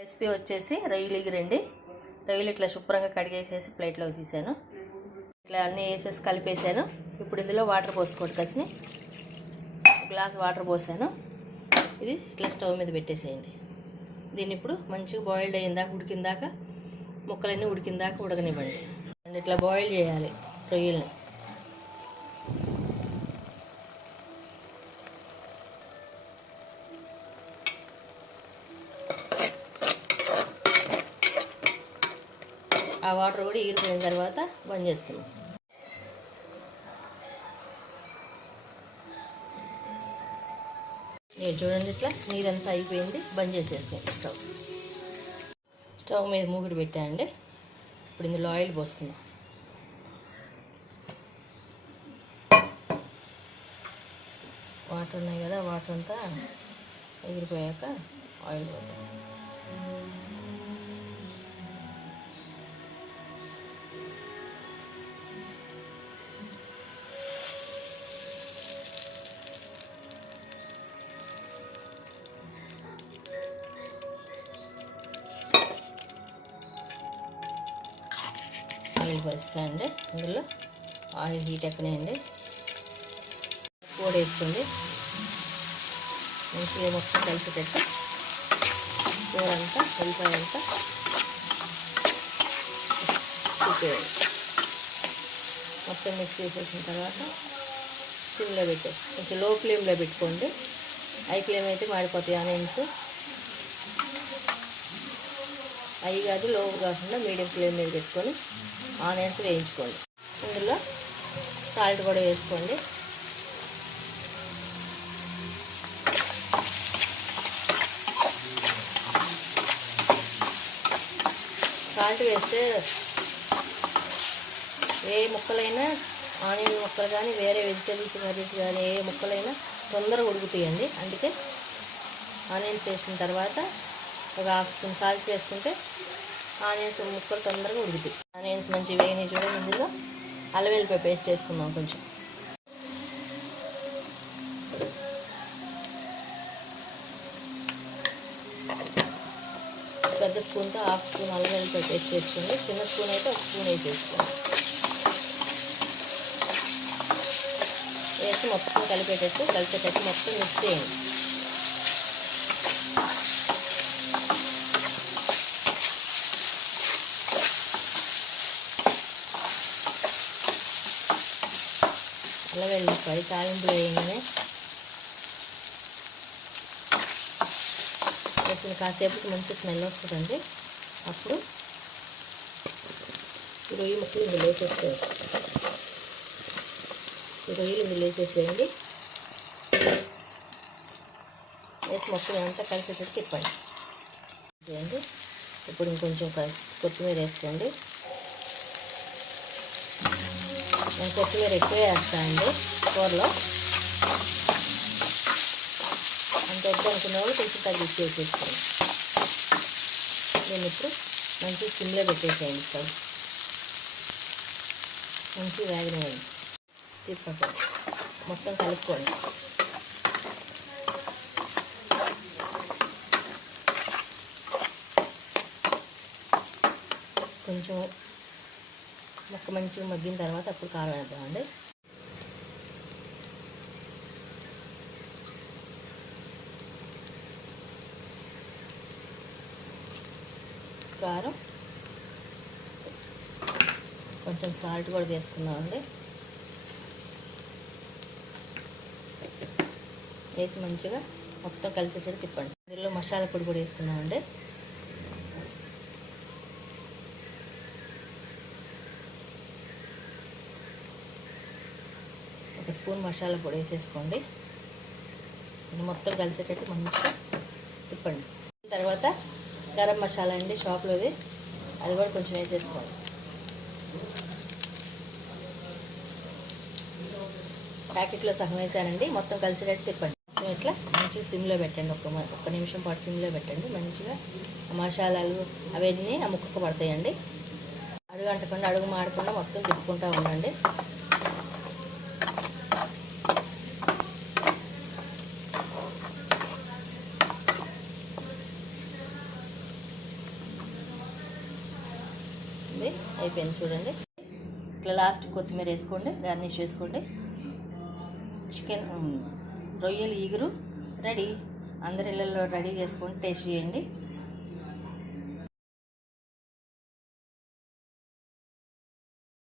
Recipe వచ్చేసి రొయ్యలు ఎగిరండి. రొయ్యలు ఇట్లా శుభ్రంగా కడిగేసేసి ప్లేట్లోకి తీసాను. ఇట్లా అన్నీ వేసేసి కలిపేసాను. ఇప్పుడు ఇందులో వాటర్ పోసుకోండి. కసిని గ్లాస్ వాటర్ పోసాను. ఇది ఇట్లా స్టవ్ మీద పెట్టేసేయండి. దీన్ని ఇప్పుడు మంచిగా బాయిల్డ్ అయ్యిందాక ఉడికిందాక ముక్కలన్నీ ఉడికిందాక ఉడకనివ్వండి. అండ్ ఇట్లా బాయిల్ చేయాలి రొయ్యల్ని. ఆ వాటర్ కూడా ఎగిరిపోయిన తర్వాత బంద్ చేసుకున్నాం. మీరు చూడండి, ఇట్లా నీరంతా అయిపోయింది. బంద్ చేసేస్తాం. స్టవ్ మీద మూగుడు పెట్టాయండి. ఇప్పుడు ఇందులో ఆయిల్ పోసుకుందాం. వాటర్ ఉన్నాయి కదా, వాటర్ అంతా ఎగిరిపోయాక ఆయిల్ పోతాం. ఆయిల్ పోస్తాయండి. ఇందులో ఆయిల్ హీట్ ఎక్కనేయండి. కూర వేసుకోండి. మంచిగా మొత్తం కలిసేటట్టు కూర అంతా కలిపాయంతా తిప్పేయండి. మొత్తం మిక్స్ చేసేసిన తర్వాత సిమ్లో పెట్టే కొంచెం లో ఫ్లేమ్లో పెట్టుకోండి. హై ఫ్లేమ్ అయితే మాడిపోతాయి ఆనియన్స్. హై కాదు, లో కాకుండా మీడియం ఫ్లేమ్ మీద పెట్టుకొని ఆనియన్స్ వేయించుకోండి. ఇందులో సాల్ట్ కూడా వేసుకోండి. సాల్ట్ వేస్తే ఏ ముక్కలైనా, ఆనియన్ ముక్కలు కానీ వేరే వెజిటేబుల్స్ కర్రీస్ కానీ ఏ ముక్కలైనా తొందరగా ఉడుకుతాయండి. అందుకే ఆనియన్స్ వేసిన తర్వాత ఒక హాఫ్ స్పూన్ సాల్ట్ వేసుకుంటే ఆనియన్స్ ముక్కలు తొందరగా ఉడుకుతాయి. ఆనియన్స్ మంచి వేయని చూడండి. ఇందులో అల్లం వెల్లిపాయ పేస్ట్ వేసుకుందాం. కొంచెం పెద్ద స్పూన్తో హాఫ్ స్పూన్ అల్లం వెల్లిపాయ పేస్ట్ వేసుకోండి. చిన్న స్పూన్ అయితే ఒక స్పూన్ వేసేసుకోండి. వేసి మొత్తం కలిసేటట్టు మొత్తం మిక్స్ చేయండి. అల్లం వెల్లిపాయ తాలింపులో వేయగానే వేసిన కాసేపుకి మంచి స్మెల్ వస్తుందండి. అప్పుడు ఈ రొయ్యి ముక్కలు ఇందులో వేసేసేయండి. ఈ రొయ్యలు ఇందులో వేసేసేయండి. వేసి మొత్తం అంతా కలిసేటట్టు తిప్పండి. చేయండి. ఇప్పుడు ఇంకొంచెం కొత్తిమీర వేసుకోండి. నేను కొత్తిమీర ఎక్కువ వేస్తానండి కూరలో. అంత వద్దు అనుకున్న వాళ్ళు కొంచెం తగ్గించి వేసేసుకోండి. నేను ఇప్పుడు మంచి సిమ్లో పెట్టేసేయండి. స్టవ్ మంచి వేగనివ్వండి. తిప్పండి, మొత్తం కలుపుకోండి. కొంచెం ముక్క మంచిగా మగ్గిన తర్వాత అప్పుడు కారం వేద్దామండి. కారం, కొంచెం సాల్ట్ కూడా వేసుకుందామండి. వేసి మంచిగా మొత్తం కలిసేటట్టు తిప్పండి. ఇందులో మసాలా పొడి కూడా వేసుకుందామండి. ఒక స్పూన్ మసాలా పొడి వేసేసుకోండి. మొత్తం కలిసేటట్టు మంచిగా తిప్పండి. తర్వాత గరం మసాలా అండి షాప్లోది, అది కూడా కొంచెం వేసేసుకోండి. ప్యాకెట్లో సగం వేసానండి. మొత్తం కలిసేటట్టు తిప్పండి. ఇట్లా మంచిగా సిమ్లో పెట్టండి. ఒక్క నిమిషం పాటు సిమ్లో పెట్టండి. మంచిగా మసాలాలు అవన్నీ ఆ ముక్కకు పడతాయండి. అడుగు అంటకుండా, అడుగు మాడకుండా మొత్తం తిప్పుకుంటూ ఉండండి. ఇది అయిపోయింది చూడండి. ఇట్లా లాస్ట్ కొత్తిమీర వేసుకోండి, గార్నిష్ చేసుకోండి. చికెన్ రొయ్యలు ఈగురు రెడీ. అందరి ఇళ్ళల్లో రెడీ చేసుకొని టేస్ట్ చేయండి.